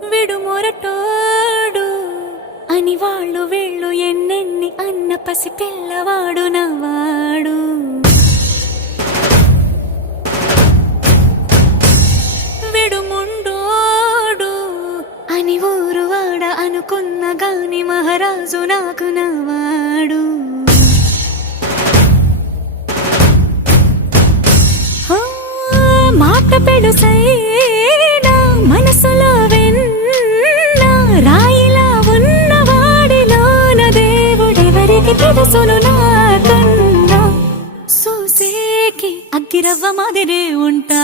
విడు మొరటోడు అని వాళ్ళు వీళ్ళు ఎన్నెన్ని అన్న పసి పిల్లవాడు నవాడు. విడు ముండోడు అని ఊరు వాడ అనుకున్న గాని మహారాజు నాకు నవాడు. మాట పెడుసైనా మనసులో వెన్న రాయిలా ఉన్నవాడిలోన దేవుడెవరికి తెలుసును నాకన్నా. సూసేకి అగ్గిరవ్వ మాదిరే ఉంటా